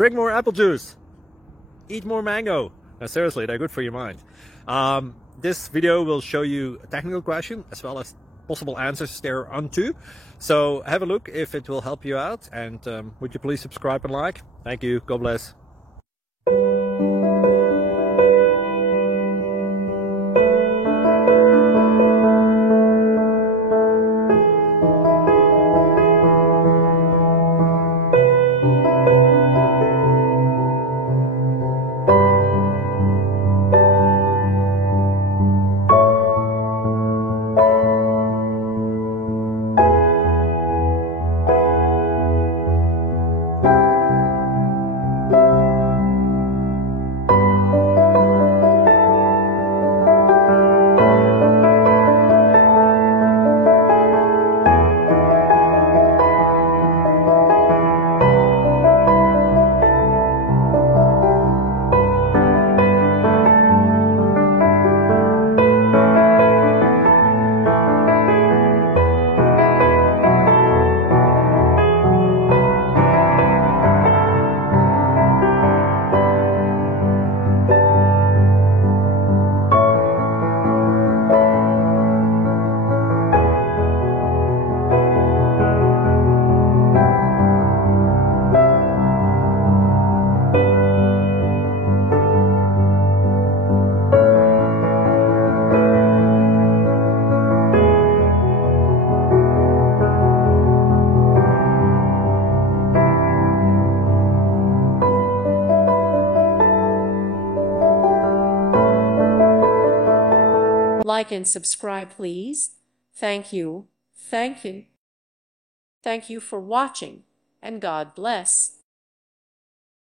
Drink more apple juice. Eat more mango. No, seriously, they're good for your mind. This video will show you a technical question as well as possible answers thereunto. So have a look if it will help you out, and would you please subscribe and like? Thank you. God bless. Like and subscribe, please. Thank you. Thank you. Thank you for watching, and God bless.